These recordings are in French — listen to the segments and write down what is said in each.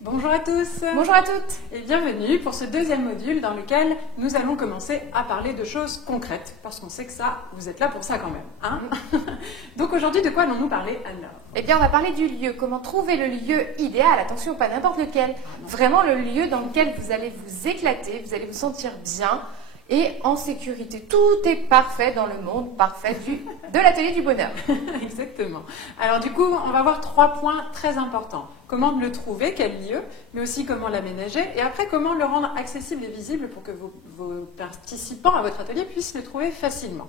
Bonjour à tous. Bonjour à toutes. Et bienvenue pour ce deuxième module dans lequel nous allons commencer à parler de choses concrètes, parce qu'on sait que ça, vous êtes là pour ça quand même. Hein. Donc aujourd'hui, de quoi allons-nous parler alors? Eh bien, on va parler du lieu. Comment trouver le lieu idéal? Attention, pas n'importe lequel. Vraiment le lieu dans lequel vous allez vous éclater, vous allez vous sentir bien et en sécurité. Tout est parfait dans le monde parfait de l'atelier du bonheur. Exactement. Alors du coup, on va voir 3 points très importants. Comment le trouver, quel lieu, mais aussi comment l'aménager, et après comment le rendre accessible et visible pour que vos participants à votre atelier puissent le trouver facilement.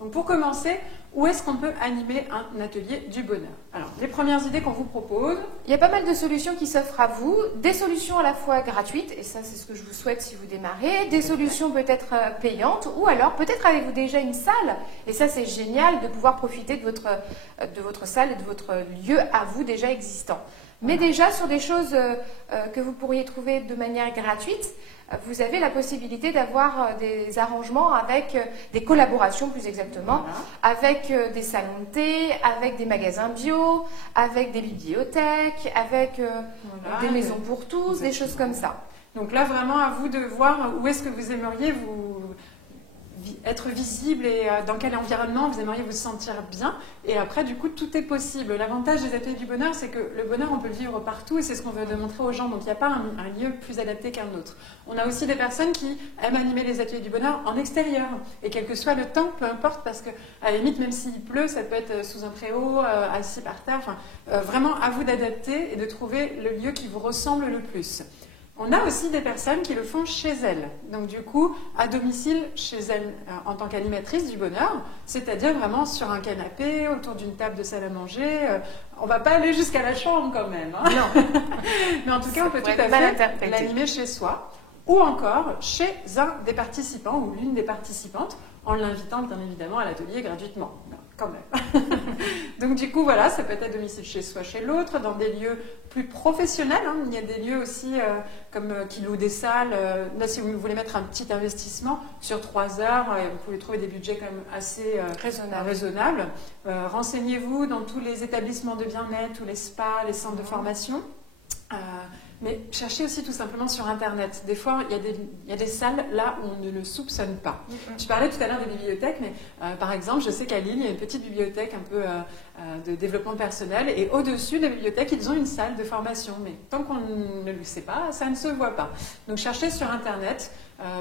Donc pour commencer, où est-ce qu'on peut animer un atelier du bonheur? Alors, les premières idées qu'on vous propose. Il y a pas mal de solutions qui s'offrent à vous, des solutions à la fois gratuites, et ça c'est ce que je vous souhaite si vous démarrez, des solutions peut-être payantes, ou alors peut-être avez-vous déjà une salle, et ça c'est génial de pouvoir profiter de votre salle et de votre lieu à vous déjà existant. Mais déjà sur des choses que vous pourriez trouver de manière gratuite, vous avez la possibilité d'avoir des arrangements avec des collaborations plus exactement, avec des salons de thé, avec des magasins bio, avec des bibliothèques, avec des maisons pour tous, des choses comme ça. Donc là vraiment à vous de voir où est-ce que vous aimeriez être visible et dans quel environnement vous aimeriez vous sentir bien. Et après, du coup, tout est possible. L'avantage des ateliers du bonheur, c'est que le bonheur, on peut le vivre partout et c'est ce qu'on veut démontrer aux gens. Donc, il n'y a pas un lieu plus adapté qu'un autre. On a aussi des personnes qui aiment animer les ateliers du bonheur en extérieur. Et quel que soit le temps, peu importe, parce qu'à la limite, même s'il pleut, ça peut être sous un préau, assis par terre. Enfin, vraiment, à vous d'adapter et de trouver le lieu qui vous ressemble le plus. On a aussi des personnes qui le font chez elles, donc du coup à domicile chez elles en tant qu'animatrice du bonheur, c'est-à-dire vraiment sur un canapé, autour d'une table de salle à manger. On ne va pas aller jusqu'à la chambre quand même, hein. Non. Mais en tout cas on peut tout à fait l'animer chez soi, ou encore chez un des participants ou l'une des participantes, en l'invitant bien évidemment à l'atelier gratuitement. Quand même. Donc du coup, voilà, ça peut être à domicile chez soi, chez l'autre, dans des lieux plus professionnels. Hein. Il y a des lieux aussi qui louent des salles. Là, si vous voulez mettre un petit investissement sur 3 heures, vous pouvez trouver des budgets quand même assez raisonnables. Renseignez-vous dans tous les établissements de bien-être, tous les spas, les centres de formation. Mais cherchez aussi tout simplement sur Internet. Des fois, il y a des salles là où on ne le soupçonne pas. Tu parlais tout à l'heure des bibliothèques, mais par exemple, je sais qu'à Lille, il y a une petite bibliothèque un peu de développement personnel, et au-dessus de la bibliothèque, ils ont une salle de formation. Mais tant qu'on ne le sait pas, ça ne se voit pas. Donc cherchez sur Internet,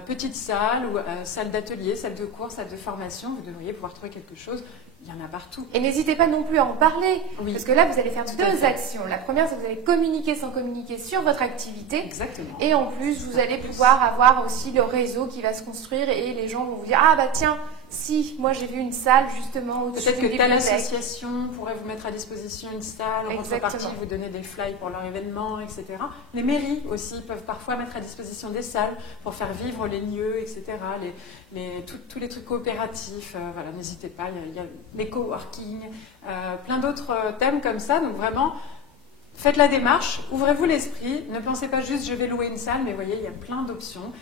petite salle, ou salle d'atelier, salle de cours, salle de formation, vous devriez pouvoir trouver quelque chose. Il y en a partout. Et n'hésitez pas non plus à en parler, parce que là, vous allez faire 2 actions. La première, c'est que vous allez communiquer sans communiquer sur votre activité. Exactement. Et en plus, vous allez pouvoir avoir aussi le réseau qui va se construire et les gens vont vous dire « Ah bah tiens, si, moi j'ai vu une salle justement au-dessus d'une bibliothèque. » Peut-être que telle association pourrait vous mettre à disposition une salle, en contrepartie, vous donner des flyers pour leur événement, etc. Les mairies aussi peuvent parfois mettre à disposition des salles pour faire vivre les lieux, etc. Tous les trucs coopératifs, voilà, n'hésitez pas, il y a les coworking, plein d'autres thèmes comme ça, donc vraiment, faites la démarche, ouvrez-vous l'esprit, ne pensez pas juste je vais louer une salle, mais voyez, il y a plein d'options.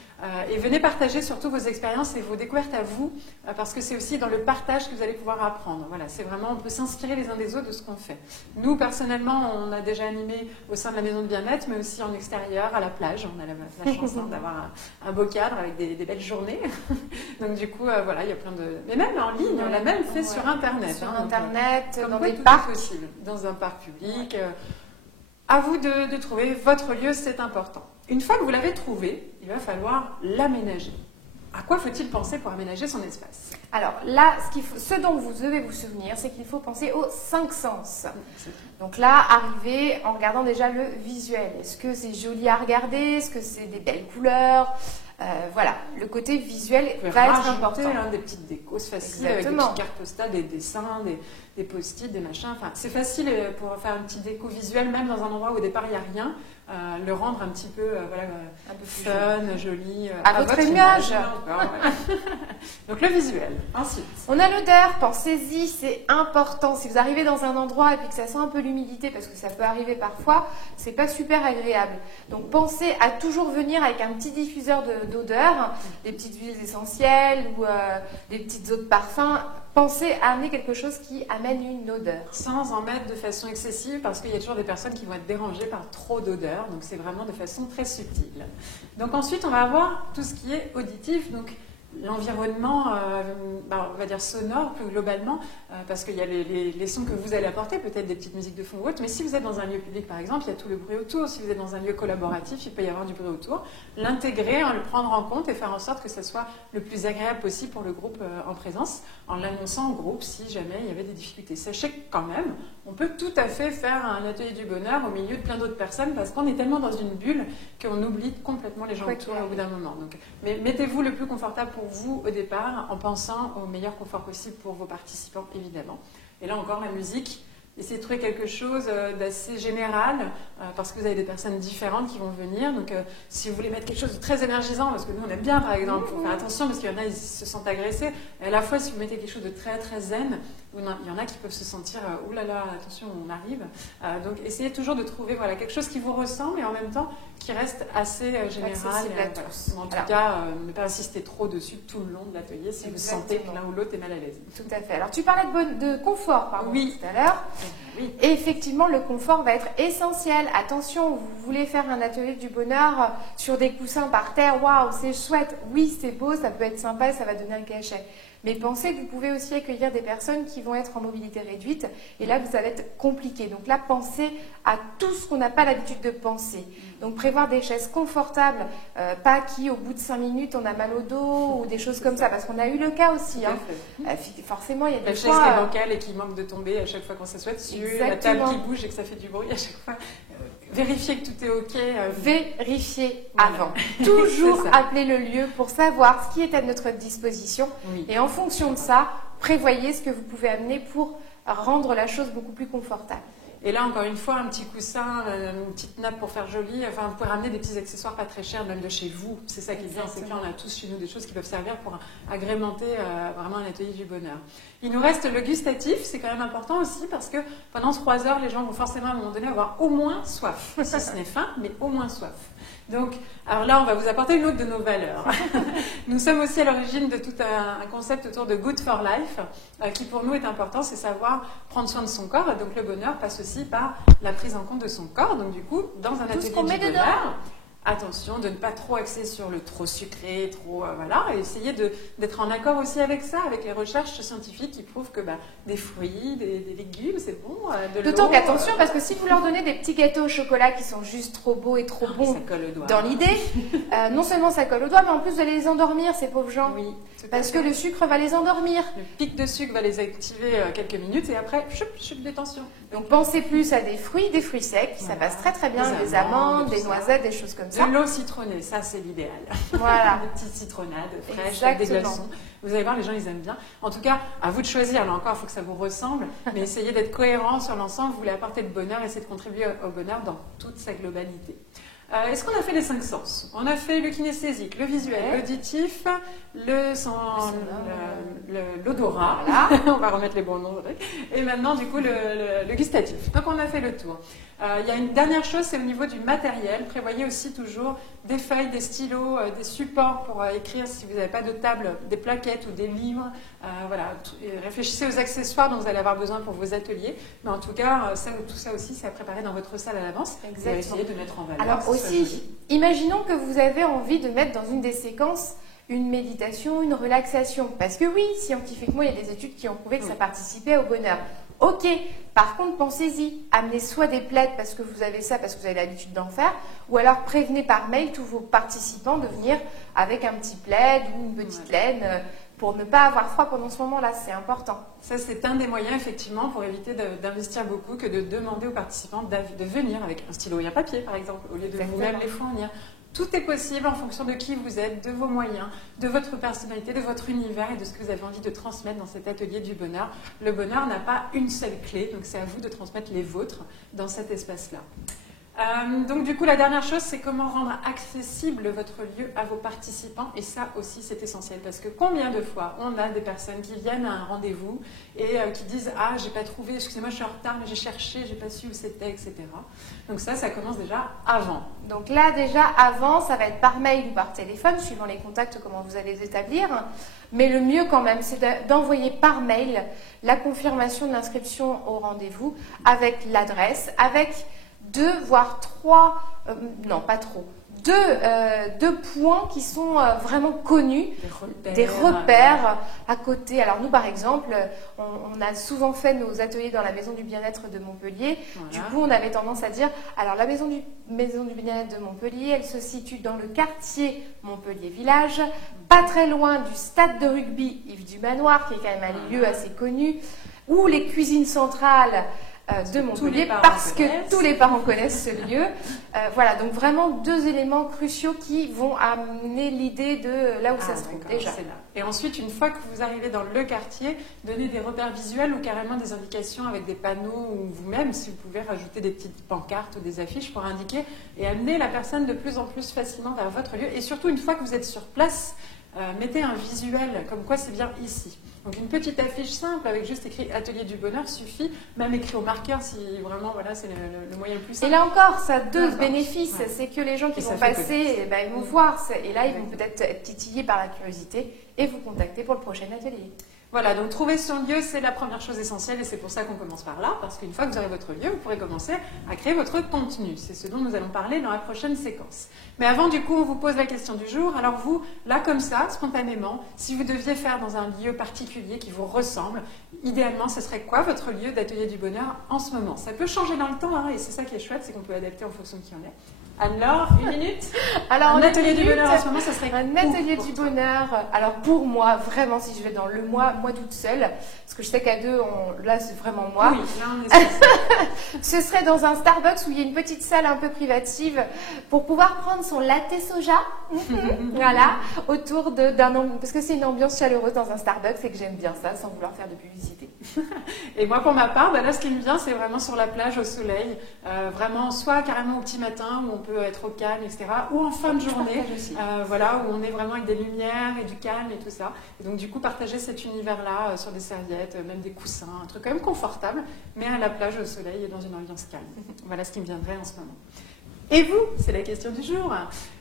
Et venez partager surtout vos expériences et vos découvertes à vous, parce que c'est aussi dans le partage que vous allez pouvoir apprendre. Voilà, c'est vraiment, on peut s'inspirer les uns des autres de ce qu'on fait. Nous, personnellement, on a déjà animé au sein de la maison de bien-être, mais aussi en extérieur, à la plage. On a la chance d'avoir un beau cadre avec des belles journées. Donc du coup, voilà, il y a plein de... Mais même en ligne, on l'a même fait sur Internet. Sur Internet, donc, dans des parcs. Possible, dans un parc public. À vous de trouver votre lieu, c'est important. Une fois que vous l'avez trouvé, il va falloir l'aménager. À quoi faut-il penser pour aménager son espace? Alors là, ce dont vous devez vous souvenir, c'est qu'il faut penser aux 5 sens. Donc là, arriver en regardant déjà le visuel. Est-ce que c'est joli à regarder? Est-ce que c'est des belles couleurs? Voilà, le côté visuel va être important. Des petites décos, c'est facile, avec des petites cartes postales, des dessins, des post-it, des machins. Enfin, c'est facile pour faire une petite déco visuelle, même dans un endroit où au départ il n'y a rien. Le rendre un petit peu, un peu fun, joli. À votre image. Donc le visuel, ensuite. On a l'odeur, pensez-y, c'est important. Si vous arrivez dans un endroit et puis que ça sent un peu l'humidité, parce que ça peut arriver parfois, c'est pas super agréable. Donc pensez à toujours venir avec un petit diffuseur d'odeur, des petites huiles essentielles ou des petites eaux de parfum. Pensez à amener quelque chose qui amène une odeur. Sans en mettre de façon excessive, parce qu'il y a toujours des personnes qui vont être dérangées par trop d'odeur. Donc c'est vraiment de façon très subtile. Donc ensuite, on va avoir tout ce qui est auditif. Donc l'environnement, on va dire sonore plus globalement, parce qu'il y a les sons que vous allez apporter, peut-être des petites musiques de fond ou autre, mais si vous êtes dans un lieu public par exemple, il y a tout le bruit autour. Si vous êtes dans un lieu collaboratif, il peut y avoir du bruit autour. L'intégrer, le prendre en compte et faire en sorte que ça soit le plus agréable possible pour le groupe en présence, en l'annonçant au groupe si jamais il y avait des difficultés. Sachez que quand même, on peut tout à fait faire un atelier du bonheur au milieu de plein d'autres personnes, parce qu'on est tellement dans une bulle qu'on oublie complètement les gens autour au bout d'un moment. Donc, mais mettez-vous le plus confortable pour vous au départ, en pensant au meilleur confort possible pour vos participants, évidemment. Et là encore, la musique, essayez de trouver quelque chose d'assez général, parce que vous avez des personnes différentes qui vont venir. Donc, si vous voulez mettre quelque chose de très énergisant, parce que nous, on aime bien, par exemple, il faut faire attention, parce qu'il y en a, ils se sentent agressés. Et à la fois, si vous mettez quelque chose de très, très zen, il y en a qui peuvent se sentir, oulala, attention, on arrive. Donc, essayez toujours de trouver quelque chose qui vous ressemble et en même temps qui reste assez général. Accessible à tous. En tout cas, ne pas insister trop dessus tout le long de l'atelier si vous sentez que l'un ou l'autre est mal à l'aise. Tout à fait. Alors, tu parlais de confort, pardon, oui, tout à l'heure. Oui. Et effectivement, le confort va être essentiel. Attention, vous voulez faire un atelier du bonheur sur des coussins par terre, waouh, c'est chouette. Oui, c'est beau, ça peut être sympa, ça va donner un cachet. Mais pensez que vous pouvez aussi accueillir des personnes qui vont être en mobilité réduite. Et là, ça va être compliqué. Donc là, pensez à tout ce qu'on n'a pas l'habitude de penser. Donc prévoir des chaises confortables, pas qui au bout de 5 minutes on a mal au dos ou des choses comme ça, parce qu'on a eu le cas aussi. Hein. Forcément, il y a des la chaise qui est bancale et qui manque de tomber à chaque fois qu'on s'assoit dessus, la table qui bouge et que ça fait du bruit à chaque fois. Vérifiez que tout est OK. Vérifiez avant. Toujours appeler le lieu pour savoir ce qui est à notre disposition. Oui. Et en fonction de ça, prévoyez ce que vous pouvez amener pour rendre la chose beaucoup plus confortable. Et là, encore une fois, un petit coussin, une petite nappe pour faire joli. Enfin, vous pouvez ramener des petits accessoires pas très chers, même de chez vous. C'est ça qui est bien, c'est qu'on a tous chez nous des choses qui peuvent servir pour agrémenter vraiment un atelier du bonheur. Il nous reste le gustatif, c'est quand même important aussi parce que pendant 3 heures, les gens vont forcément à un moment donné avoir au moins soif. Si ce n'est faim, mais au moins soif. Donc, alors là, on va vous apporter une autre de nos valeurs. Nous sommes aussi à l'origine de tout un concept autour de Good for Life, qui pour nous est important, c'est savoir prendre soin de son corps. Et donc, le bonheur passe aussi par la prise en compte de son corps. Donc, du coup, dans un atelier du bonheur, attention de ne pas trop axer sur le trop sucré, trop et essayer d'être en accord aussi avec ça, avec les recherches scientifiques qui prouvent que des fruits, des légumes, c'est bon. D'autant qu'attention, parce que si vous leur donnez des petits gâteaux au chocolat qui sont juste trop beaux et trop bons dans l'idée, non seulement ça colle au doigt, mais en plus vous allez les endormir, ces pauvres gens. Oui, parce que le sucre va les endormir. Le pic de sucre va les activer quelques minutes et après, chute détention. Donc pensez plus à des fruits secs, ça passe très très bien, des amandes, des noisettes, des choses comme ça. De l'eau citronnée, ça c'est l'idéal. Voilà. Des petites citronnades fraîches avec des glaçons. Vous allez voir, les gens ils aiment bien. En tout cas, à vous de choisir. Là encore, il faut que ça vous ressemble, mais essayez d'être cohérent sur l'ensemble. Vous voulez apporter le bonheur, essayez de contribuer au bonheur dans toute sa globalité. Est-ce qu'on a fait les 5 sens? On a fait le kinesthésique, le visuel, l'auditif, l'odorat. Voilà. On va remettre les bons noms. Et maintenant, du coup, le gustatif. Donc, on a fait le tour. Il y a une dernière chose, c'est au niveau du matériel. Prévoyez aussi toujours des feuilles, des stylos, des supports pour écrire si vous n'avez pas de table, des plaquettes ou des livres. Réfléchissez aux accessoires dont vous allez avoir besoin pour vos ateliers. Mais en tout cas, tout ça aussi, c'est à préparer dans votre salle à l'avance. Vous allez essayer de mettre en valeur. Alors aussi, imaginons que vous avez envie de mettre dans une des séquences une méditation, une relaxation. Parce que oui, scientifiquement, il y a des études qui ont prouvé que ça participait au bonheur. Ok, par contre, pensez-y, amenez soit des plaids parce que vous avez ça, parce que vous avez l'habitude d'en faire, ou alors prévenez par mail tous vos participants de venir avec un petit plaid ou une petite laine pour ne pas avoir froid pendant ce moment-là, c'est important. Ça, c'est un des moyens, effectivement, pour éviter d'investir beaucoup, que de demander aux participants de venir avec un stylo et un papier, par exemple, au lieu de vous-même les fournir. Tout est possible en fonction de qui vous êtes, de vos moyens, de votre personnalité, de votre univers et de ce que vous avez envie de transmettre dans cet atelier du bonheur. Le bonheur n'a pas une seule clé, donc c'est à vous de transmettre les vôtres dans cet espace-là. Donc du coup, la dernière chose, c'est comment rendre accessible votre lieu à vos participants. Et ça aussi, c'est essentiel. Parce que combien de fois on a des personnes qui viennent à un rendez-vous et qui disent « Ah, j'ai pas trouvé, excusez-moi, je suis en retard, mais j'ai cherché, j'ai pas su où c'était, etc. » Donc ça commence déjà avant. Donc là, déjà, avant, ça va être par mail ou par téléphone, suivant les contacts, comment vous allez les établir. Mais le mieux quand même, c'est d'envoyer par mail la confirmation de l'inscription au rendez-vous avec l'adresse, avec 2 voire 3, non pas trop, 2 points qui sont vraiment connus, des repères à côté. Alors nous par exemple, on a souvent fait nos ateliers dans la maison du bien-être de Montpellier. Voilà. Du coup on avait tendance à dire, alors la maison du bien-être de Montpellier, elle se situe dans le quartier Montpellier Village, pas très loin du stade de rugby Yves du Manoir, qui est quand même un lieu assez connu, ou les cuisines centrales de Montpellier, parce que tous les parents connaissent ce lieu. Voilà, donc vraiment 2 éléments cruciaux qui vont amener l'idée de là où ça se trouve déjà. Et ensuite, une fois que vous arrivez dans le quartier, donnez des repères visuels ou carrément des indications avec des panneaux ou vous-même, si vous pouvez rajouter des petites pancartes ou des affiches pour indiquer et amener la personne de plus en plus facilement vers votre lieu. Et surtout, une fois que vous êtes sur place, mettez un visuel comme quoi c'est bien ici. Donc une petite affiche simple avec juste écrit Atelier du Bonheur suffit, même écrit au marqueur si vraiment voilà, c'est le moyen le plus simple. Et là encore, ça a 2 bénéfices, c'est que les gens qui vont passer, ils vont voir, et là ils vont peut-être être titillés par la curiosité et vous contacter pour le prochain atelier. Voilà, donc trouver son lieu, c'est la première chose essentielle et c'est pour ça qu'on commence par là, parce qu'une fois que vous aurez votre lieu, vous pourrez commencer à créer votre contenu. C'est ce dont nous allons parler dans la prochaine séquence. Mais avant, du coup, on vous pose la question du jour. Alors vous, là comme ça, spontanément, si vous deviez faire dans un lieu particulier qui vous ressemble, idéalement, ce serait quoi votre lieu d'atelier du bonheur en ce moment? Ça peut changer dans le temps, hein, et c'est ça qui est chouette, c'est qu'on peut adapter en fonction de qui on est. Alors, 1 minute. Alors, un atelier du bonheur en ce moment, ça serait un atelier du bonheur. Alors pour moi, vraiment, si je vais dans le moi toute seule, parce que je sais qu'à 2, là c'est vraiment moi. Oui, là on est ce serait dans un Starbucks où il y a une petite salle un peu privative pour pouvoir prendre son latte soja, voilà, autour parce que c'est une ambiance chaleureuse dans un Starbucks et que j'aime bien ça, sans vouloir faire de publicité. Et moi, pour ma part, là, ce qui me vient, c'est vraiment sur la plage, au soleil, vraiment, soit carrément au petit matin, où on peut être au calme, etc., ou en fin de journée, voilà, où on est vraiment avec des lumières et du calme et tout ça. Et donc, du coup, partager cet univers-là sur des serviettes, même des coussins, un truc quand même confortable, mais à la plage, au soleil et dans une ambiance calme. Voilà ce qui me viendrait en ce moment. Et vous, c'est la question du jour.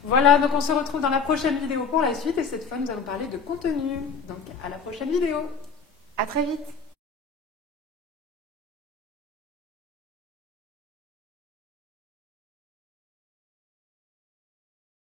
Voilà, donc on se retrouve dans la prochaine vidéo pour la suite, et cette fois, nous allons parler de contenu. Donc, à la prochaine vidéo. À très vite.